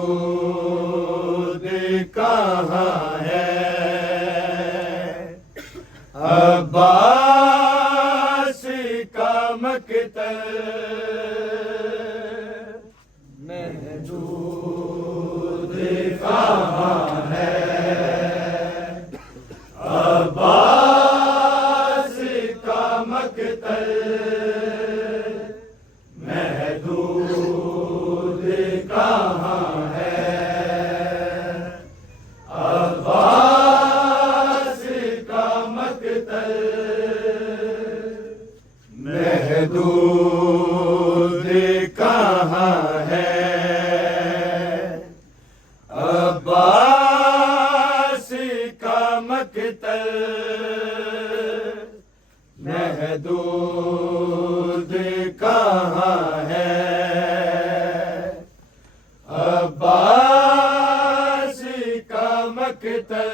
महदूद कहाँ है, अब्बास का मकतल महदूद कहाँ है, अब्बास का मकतल महदूद कहाँ है, अब्बास का मकतल महदूद कहाँ है, अब्बास का मकतल महदूद कहाँ है, अब्बास का मकतल महदूद कहाँ है, अब्बास का मकतल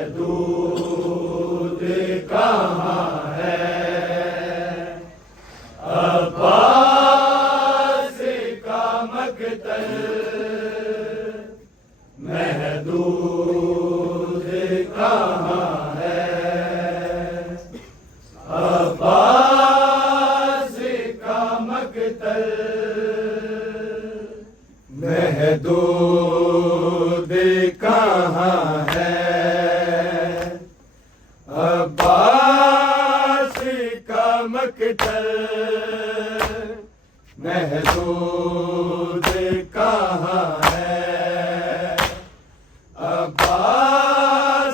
महदूद कहाँ है, अब्बास का मकतल महदूद कहाँ है, अब्बास का मकतल महदूद कहाँ है, अब्बास का मकतल महदूद कहाँ है, अब्बास का मकतल महदूद कहाँ है, अब्बास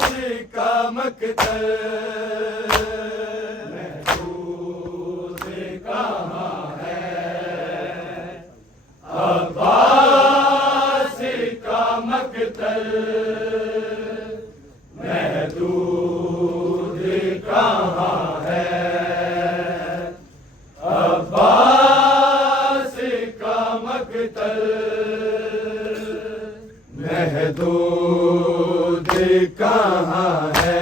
का मकतल महदूद कहाँ है, अब्बास का मकतल महदूद कहाँ है,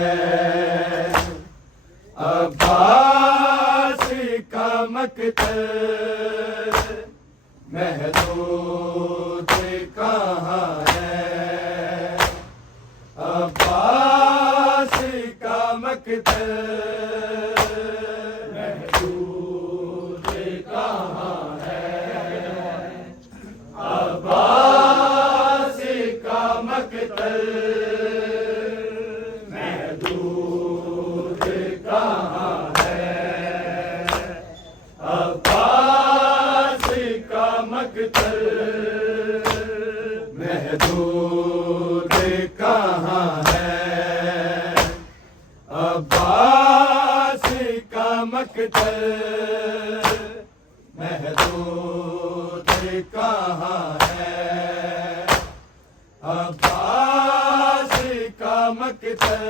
अब्बास का मकतल महदूद कहाँ है, अब्बास का मकतल महदूद कहाँ है, अब्बास का मकतल महदूद कहाँ है, अब्बास का मकतल महदूद कहाँ है, अब्बास का मकतल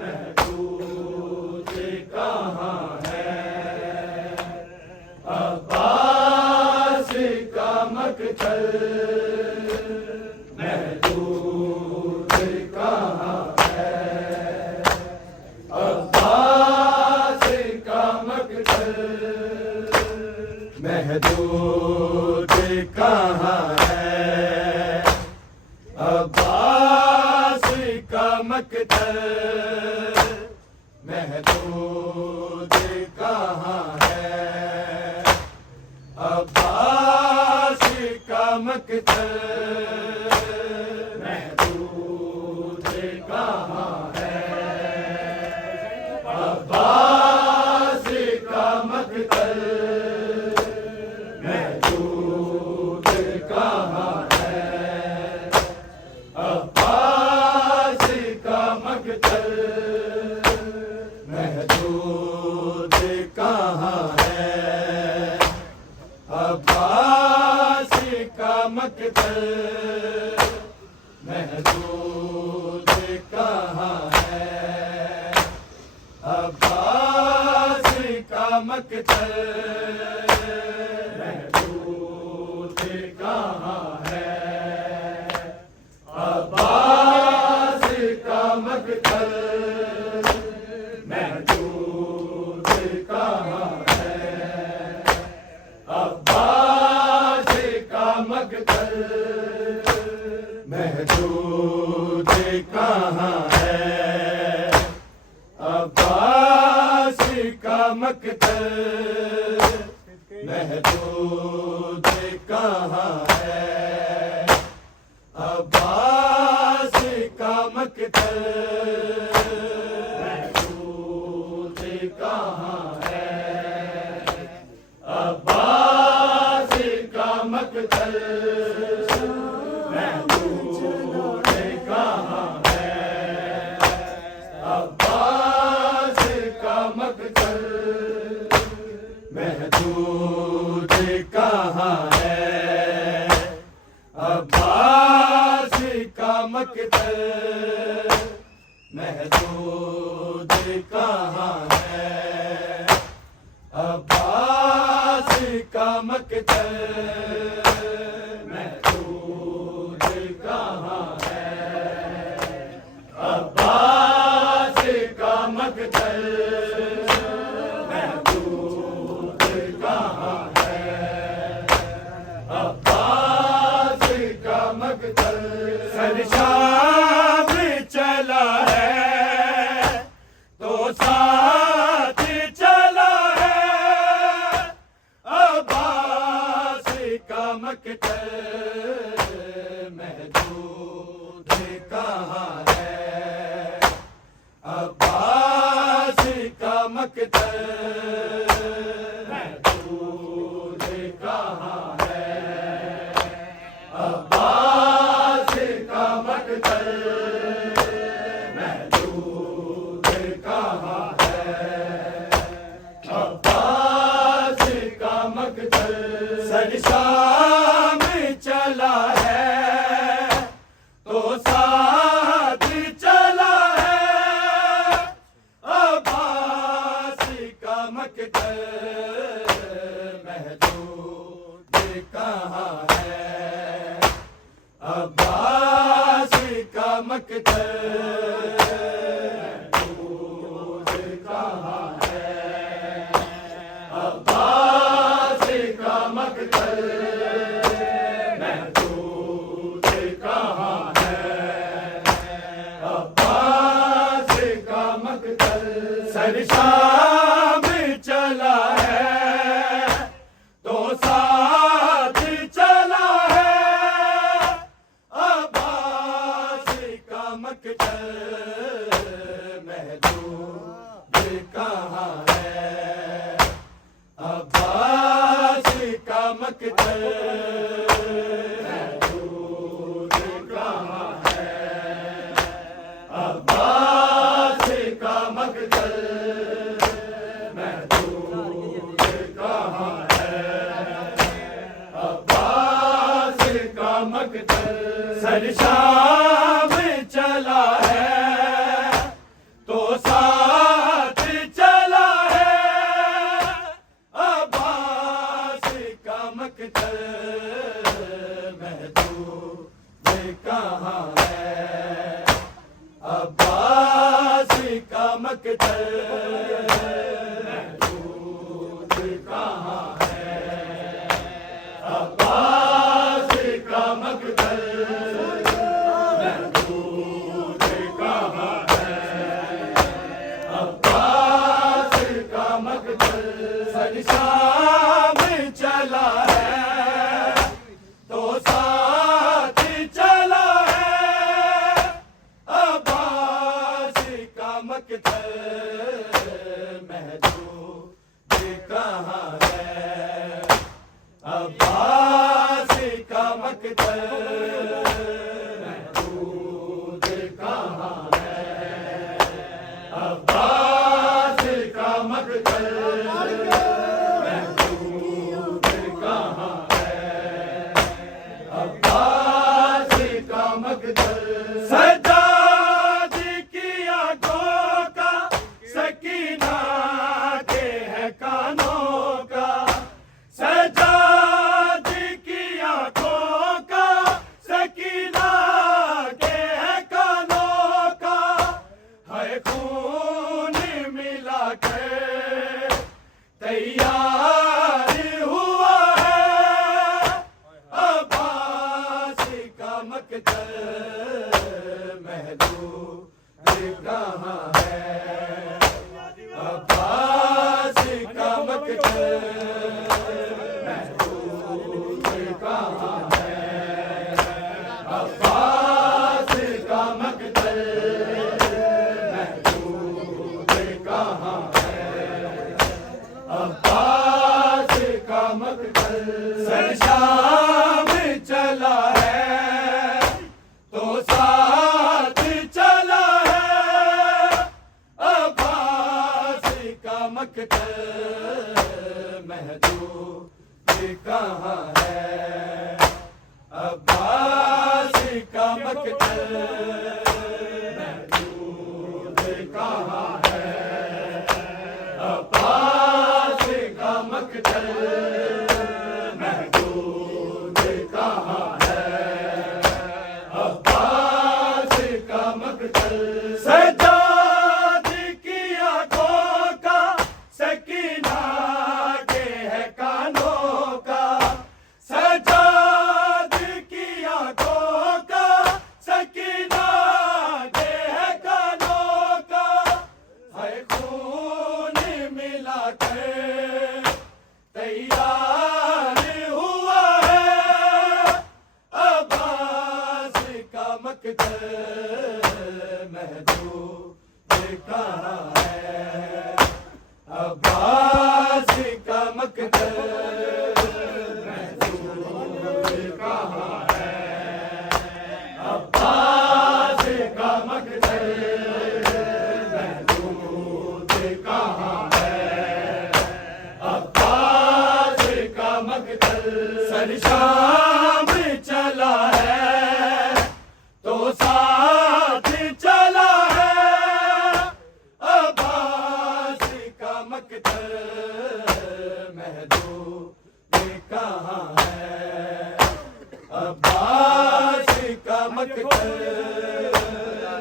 महदूद कहाँ है, मकतल महदूद कहाँ है, अब्बास का मकतल महदूद कहाँ है, अब्बास का मकतल महदूद कहाँ है, अब्बास का मकतल महदूद कहाँ है, अब्बास का मकतल महदूद कहाँ है, अब्बास का मकतल महदूद कहाँ है, अब्बास का मकतल महदूद कहाँ है, अब्बास का मकतल महदूद कहाँ है, अब्बास का मकतल महदूद कहाँ है, अब्बास का मकतल महदूद कहाँ है, अब्बास का मकतल महदूद कहाँ है, अब्बास का मकतल महदूद कहाँ है, अब्बास का मकतल महदूद कहाँ है, अब्बास का मकतल महदूद कहाँ है, अब्बास का मकतल महदूद कहाँ है, अब्बास का मकतल महदूद कहाँ है, अब्बास का मकतल महदूद कहाँ है, अब्बास का मकतल सरशाम चला है तो साथ चला है, अब्बास का मकतल महदूद कहाँ है, अब्बास का मकतल महदूद कहाँ है, अब्बास का मकतल महदूद कहाँ है, अब्बास का मकतल सरशाम चला है तो साथ चला है, अब्बास का मकतल महदूद कहाँ है, अब्बास का मकतल महदूद कहाँ है, अब्बास का मकतल महदूद कहाँ है, अब्बास का मकतल सरशाम चला है तो साथ चला है, अब्बास का मकतल महदूद कहाँ है, अब्बास का मकतल महदूद कहाँ है, अब्बास का मकतल महदूद कहाँ है, अब्बास का मकतल सरशाम चला है तो साथ चला है, अब्बास का मकतल कहाँ है, अब्बास का मकतल महमूद कहाँ है, अब्बास का मकतल महमूद कहाँ है, अब्बास का मकतल सर शाम चला है तो साथ चला है, अब्बास का मकतल महमूद कहाँ है, अब्बास का मकतल महमूद कहाँ है, अब्बास का मकतल महमूद कहाँ है, अब्बास का मकतल सज्जाद की आंखों का सकीना के है कानों का, सज्जाद की आंखों का सकीना के है कानों का, है खून मिला के तैयार हुआ है, अब्बास का मकतल महमूद कहाँ है, अब्बास का मकतल महमूद कहाँ है, अब्बास का मकतल महमूद कहाँ है, अब्बास का मकतल सर शाम चला है तो साथ चला है, अब्बास का मकतल महमूद कहाँ है, अब्बास का मकतल महमूद कहाँ है, अब्बास का मकतल महमूद कहाँ है, अब्बास का मकतल सज्जाद की आंखों का सकीना के है कानों का, सज्जाद की आंखों का सकीना के है कानों का, है खून मिला कर तैयार हुआ है, अब्बास का मकतल महमूद कहाँ है, अब्बास का मकतल महमूद कहाँ है, अब्बास का मकतल महमूद कहाँ है, अब्बास का मकतल सर शाम चला है तो साथ चला है, अब्बास का मकतल महमूद कहाँ है, अब्बास का मकतल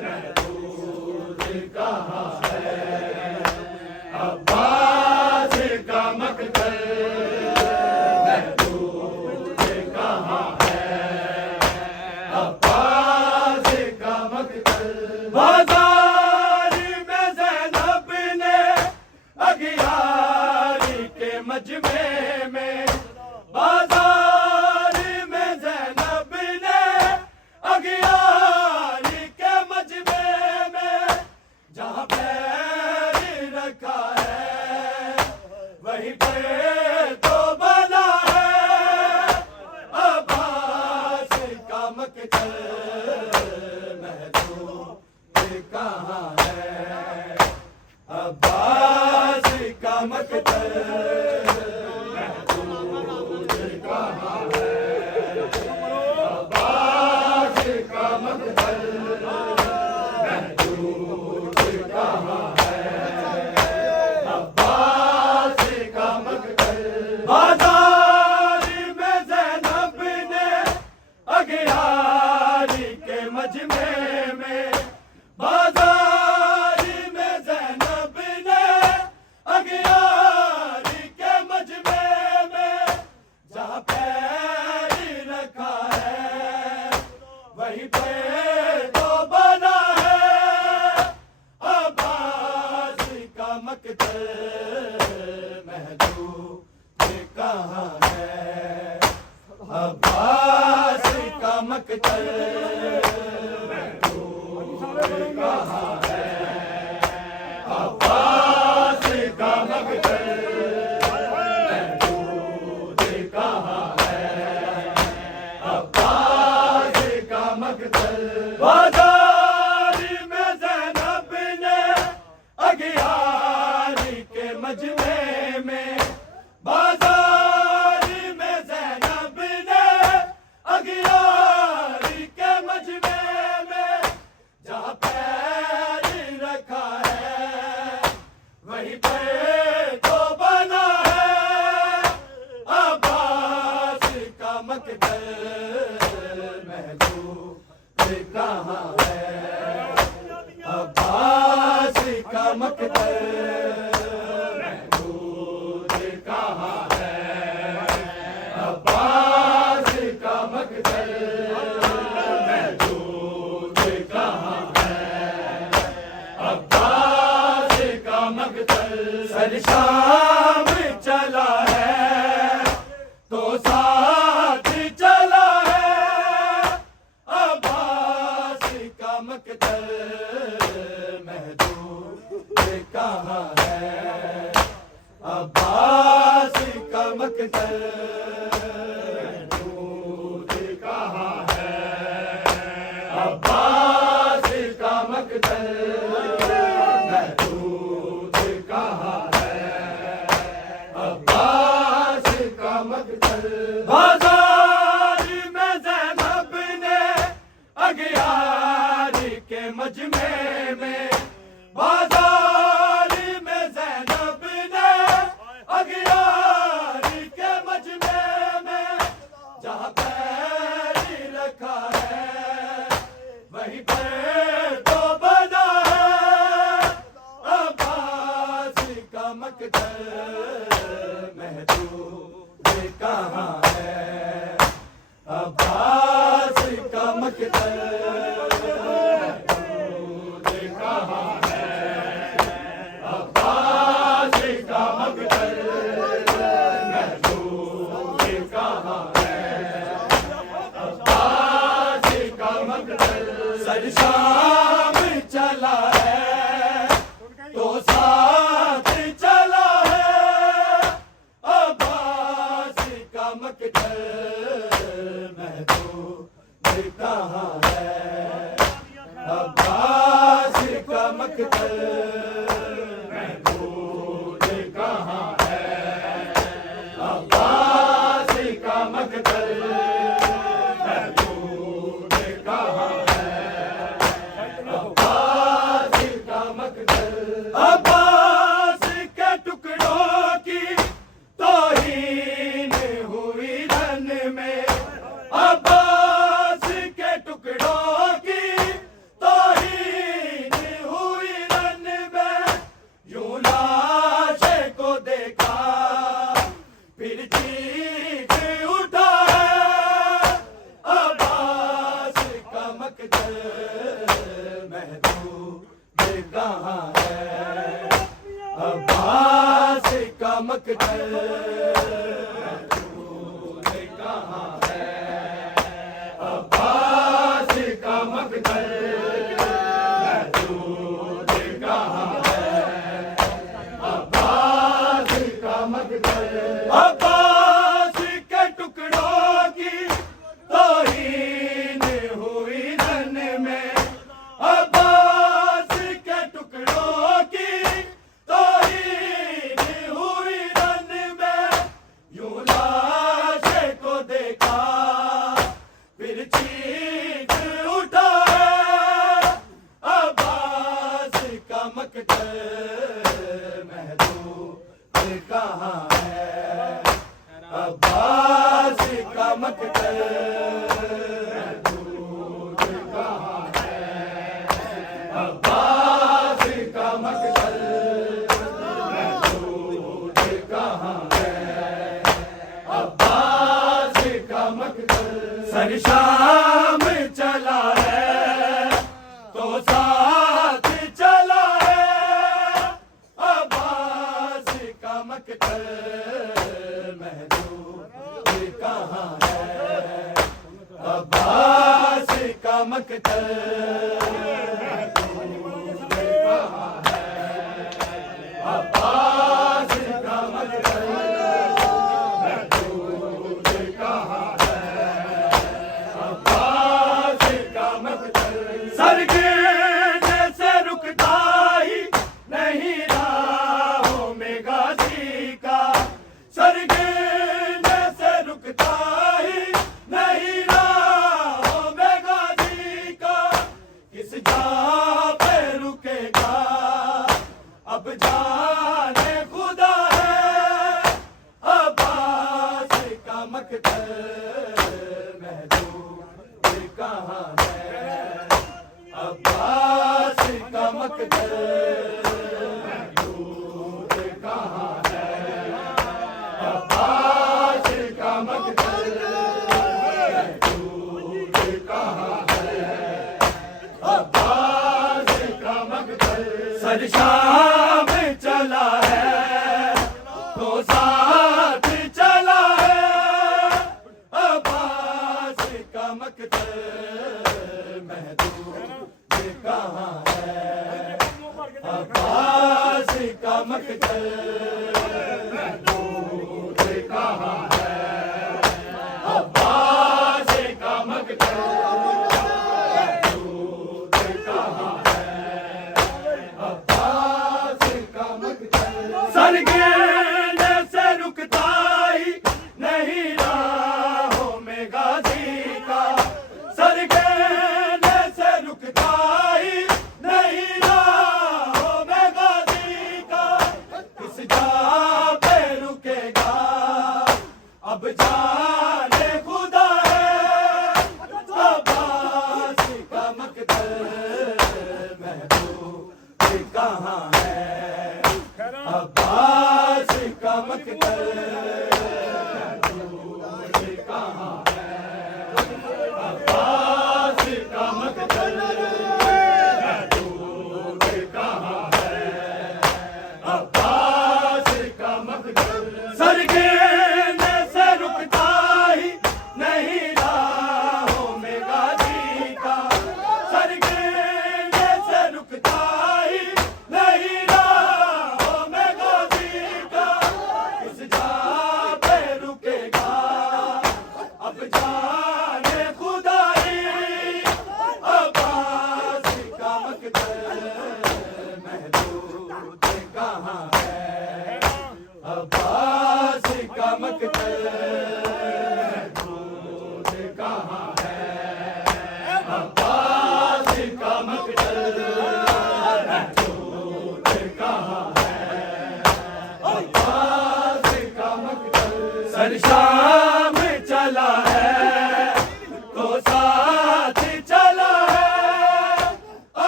महमूद कहाँ है, अब्बास का मकतल महमूद कहाँ है, अब्बास का मकतल बाजार में ज़ैनब ने अगियारी के मजमे में, बाजार में ज़ैनब ने अगियारी कहाँ है, अब्बास का मकतल महबूब कहाँ है, अब्बास का मकतल महबूब कहाँ है, अब्बास का मकतल। बाजार में ज़ैनब ने अगियारी के मजमे में, बाजार में ज़ैनब ने अगियारी के मजमे में जहाँ पैर रखा है वहीं पे तो बना है अब्बास का मकतल महबूब कहाँ है, अब्बास का मकतल महबूब कहाँ है, अब्बास का मकतल महबूब कहाँ है, अब्बास का मकतल। सर शाम चला है तो साथ चला है अब्बास का मकतल महबूब कहाँ है, अब्बास का मकतल महबूब कहाँ है, अब्बास का मकतल महबूब कहाँ है, अब्बास का मकतल। बाजार में ज़ैनब ने अगियारी के मजमे में, बाजार में ज़ैनब ने अगियारी के मजमे में जहाँ पैर रखा है वहीं पर तो बना है अब्बास का मकतल महबूब कहाँ है, अब्बास का मकतल महबूब कहाँ है, अब्बास का मकतल महबूब कहाँ है, अब्बास का मकतल। सर शाम चला है तो साथ चला है अब्बास का मकतल महबूब कहाँ है, अब्बास का मकतल महबूब कहाँ है, अब्बास का मकतल महबूब कहाँ है, अब्बास का मकतल। अब्बास के टुकड़ों की तौहीन हुई रन में, अब्बास के टुकड़ों की तौहीन हुई रन में, यूं लाशे को देखा फिर चीख उठा है अब्बास का मकतल महबूब कहाँ है, अब्बास का मकतल महबूब कहाँ है, अब्बास का मकतल महबूब कहाँ है, अब्बास का मकतल। अब्बास के टुकड़ों की तौहीन हुई रन में, अब्बास के टुकड़ों की तौहीन हुई रन में, यूं लाशे को देखा फिर चीख उठा है अब्बास का मकतल महबूब कहाँ है, अब्बास का मकतल महबूब कहाँ है, अब्बास का मकतल महबूब कहाँ है, अब्बास का मकतल। सर शाम चला है तो साथ चला है अब्बास का मकतल महबूब ये कहाँ है अब्बास का मकतल ये कहाँ है अब्बास का मकतल ये कहाँ है अब्बास का मकतल सरगिर्द से रुकता ही नहीं राहों में गाजी का सरगिर्द से रुकता ही नहीं राहों में गाजी का किस जहाँ पे रुकेगा अब जाने खुदा है अब्बास का मकतल महबूब ये कहाँ है अब्बास का मकतल महबूब ये कहाँ है अब्बास का मकतल महबूब ये कहाँ है अब्बास का मकतल सरशाम चला है तो साथ चला है अब्बास का मकतल महबूब ये कहाँ है अब्बास का मकतल महबूब ये कहाँ है अब्बास का मकतल महबूब ये कहाँ है अब्बास का मकतल सरगिर्द से रुकता ही नहीं राहों में गाजी का सरगिर्द से रुकता ही नहीं राहों में गाजी का किस जहाँ पे रुकेगा अब जाने खुदा है अब्बास का मकतल महबूब ये कहाँ है अब्बास का मकतल महबूब ये कहाँ है अब्बास का मकतल महबूब ये कहाँ है अब्बास का मकतल सरगिर्द से रुकता ही नहीं राहों में गाजी का सरगिर्द से रुकता ही नहीं राहों में गाजी का किस जहाँ पे रुकेगा अब जाने खुदा ही अब्बास का मकतल महबूब ये कहाँ है अब्बास का मकतल महबूब ये कहाँ है अब्बास का मकतल महबूब ये कहाँ है अब्बास का मकतल सरशाम चला है तो साथ चला है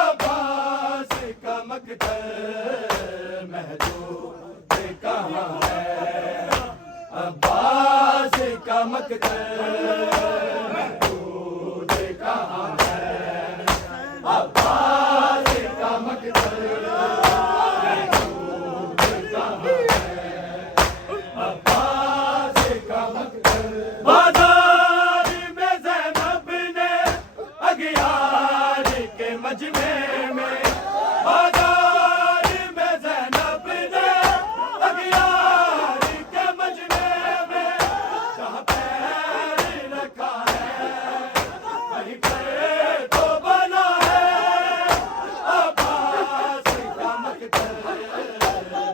अब्बास का मकतल महबूब ये कहाँ है अब्बास का मकतल महबूब ये कहाँ है अब्बास का मकतल महबूब ये कहाँ है अब्बास का मकतल बाजार में ज़ैनब ने अगियार के मजमे में बाजार में ज़ैनब ने अगियार के मजमे में जहाँ पैर रखा है वहीं पे तो बना है अब्बास का मकतल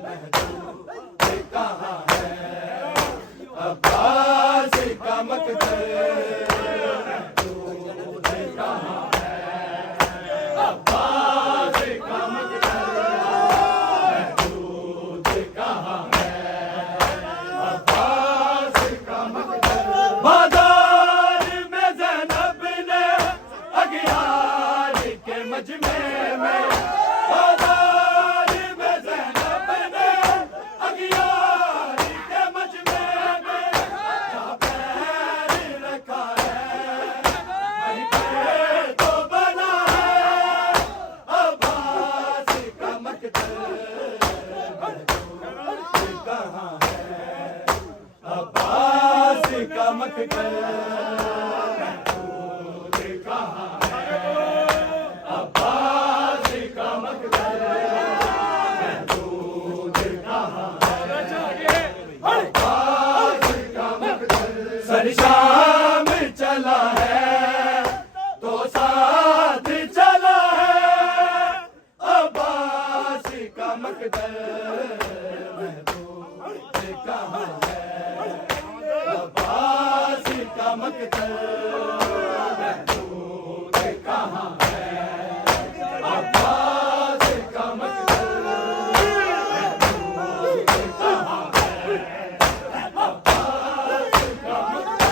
महबूब ये कहाँ है अब्बास का मकतल महबूब ये कहाँ है अब्बास का मकतल महबूब ये कहाँ है अब्बास का मकतल बाजार में ज़ैनब ने अगियार के मजमे में बाजार में ज़ैनब ने अगियार के मजमे में का मकदर महमूद कहाँ है, अब्बास का मकदर महमूद कहाँ है, अब्बास का मकदर। सर शाम चला है तो साथ चला है, अब्बास का मकदर महमूद कहाँ है, अब्बास का मकदर महमूद कहाँ है, अब्बास का मकदर महमूद कहाँ है, अब्बास का मकदर।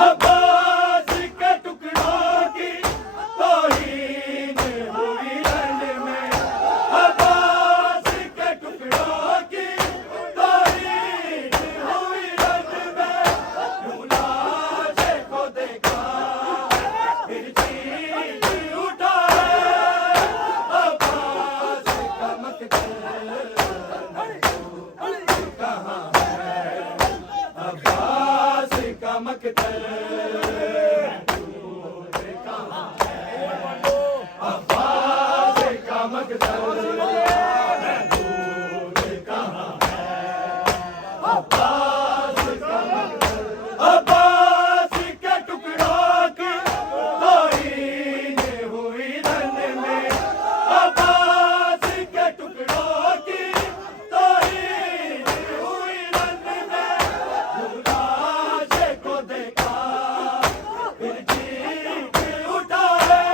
अब्बास के टुकड़ों की तौहीन हुई रण में, अब्बास के टुकड़ों की तौहीन हुई रण में, यूं लाशे को देखा फिर चीख उठा है, अब्बास का मकदर कहाँ है, अब्बास का मकदर कहाँ है, अब्बास का मकदर कहाँ है, अब्बास का मकदर। अब्बास के टुकड़ों की तौहीन हुई रण में, अब्बास के टुकड़ों की तौहीन हुई रण में, यूं लाशे को देखा फिर चीख उठा है,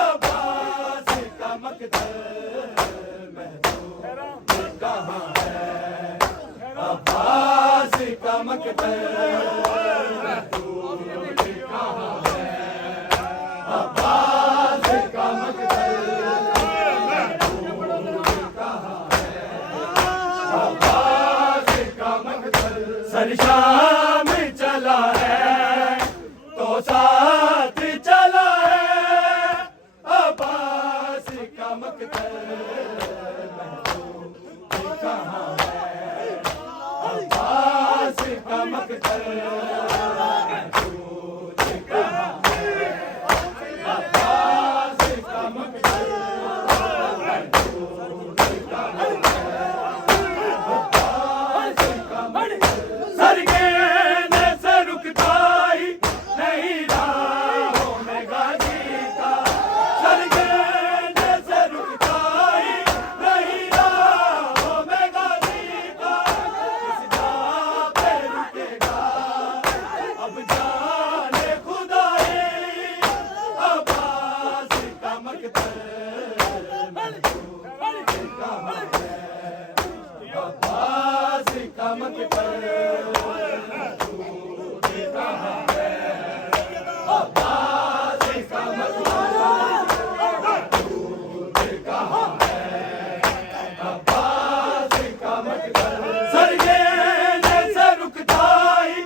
अब्बास का मकदर महमूद कहाँ है, अब्बास का मकदर महमूद कहाँ है, अब्बास का मकदर महमूद कहाँ है, अब्बास का मकदर। सर शाम चला है तो साथ चला है, अब्बास का मकदर महमूद कहाँ है, अब्बास का मकदर महमूद कहाँ है, अब्बास का मकदर महमूद कहाँ है, अब्बास का मकदर। सरगेन से रुकता ही नहीं राहों में गाजी का, सरगेन से रुकता ही नहीं राहों में गाजी का, इस जहाँ पे रुकेगा अब जाने खुदाई, अब्बास का मकदर महमूद कहाँ है, अब्बास का मकदर महमूद कहाँ है, अब्बास का मकदर महमूद कहाँ है, अब्बास का मकदर। सरगेन से रुकता ही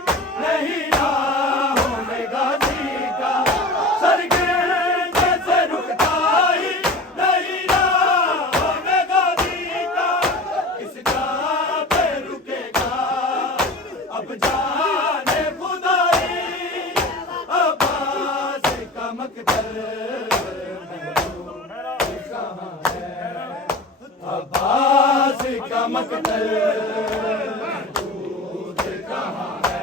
नहीं राहों में गाजी का, सरगेन से रुकता ही नहीं राहों में गाजी का, इस जहाँ पे रुकेगा अब जाने खुदाई, अब्बास का मकदर महमूद कहाँ है, अब्बास का मकदर महमूद कहाँ है,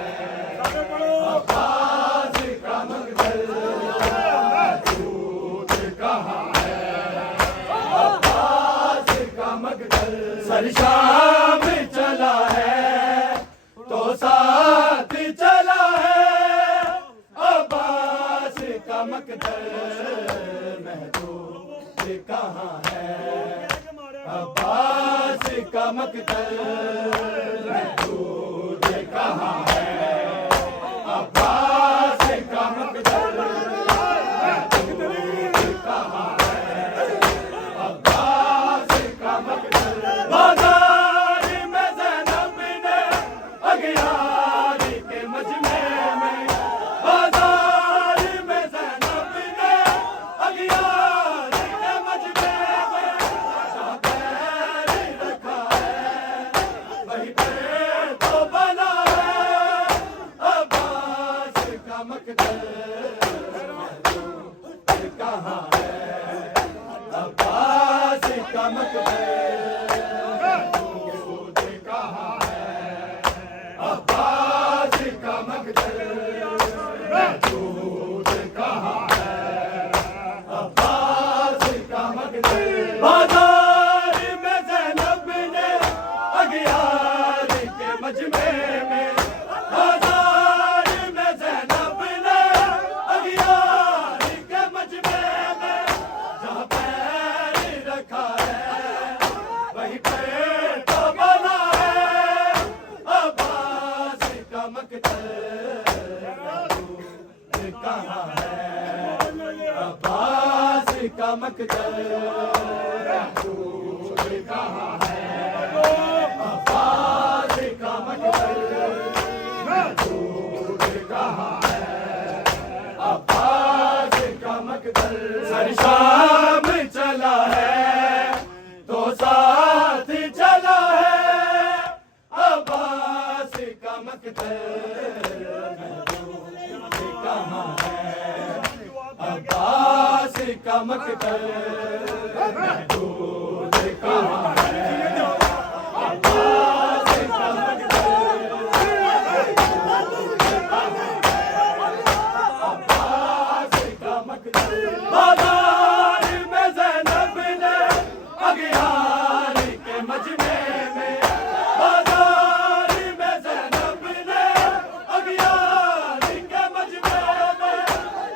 अब्बास का मकदर महमूद कहाँ है, अब्बास का मकदर। सर शाम चला है तो साथ चला है, अब्बास का मकदर महमूद कहाँ है, अब्बास का मकदर महमूद कहाँ है, अब्बास का मकदर महमूद कहाँ है, अब्बास का मकदर। बाजार में ज़ैनब ने अगियारी के मजमे में, बाजार में ज़ैनब ने अगियारी के मजमे में, जहाँ पैर रखा है वहीं पे तो बना है, मकदर कहाँ है अब्बास का मकदर कहाँ है अब्बास का मकदर कहाँ है अब्बास का मकदर बाजार में ज़ैनब ने अगियार के मजमे में बाजार में ज़ैनब ने अगियार के मजमे में जहाँ पैर रखा है वही पैर तो बना है अब्बास का मकदर कहाँ है अब्बास का मकदर कहाँ है अब्बास का मकदर कहाँ है अब्बास का मकदर सर शाम चला है तो साथ चला है अब्बास का मकदर कहाँ है अब्बास का मकदर महदूद कहाँ है अब्बास का अब्बास का मकदर बाजार में ज़ैनब ने अगियार के मजमे में बाजार में ज़ैनब ने अगियार के मजमे में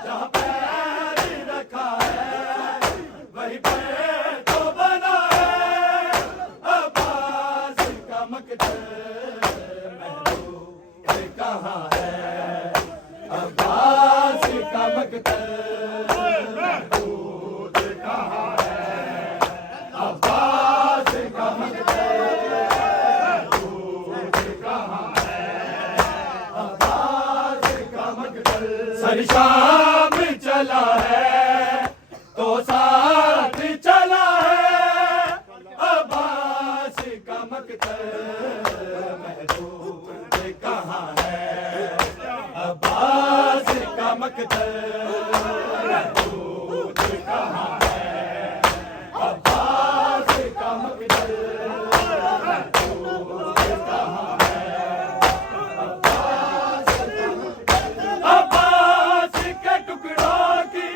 जहाँ पैर रखा है वही पैर तो बना है अब्बास का मकदर महदूद कहाँ है अब्बास का मकदर महदूद कहाँ है अब्बास का मकदर महदूद कहाँ है अब्बास का मकदर सर शाम चला है तो साथ चला है अब्बास का मकदर महदूद कहाँ है अब्बास का मकदर महदूद कहाँ है अब्बास का मकदर महदूद कहाँ है अब्बास के टुकड़ों की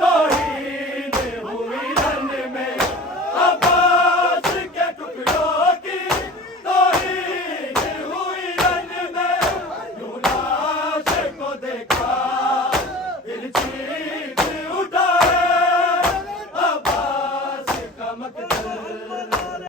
तौहीन हुई रन में अब्बास के टुकड़ों की तौहीन हुई रन में यूं लाश को देखा फिर चीख उठा है अब्बास का मकदर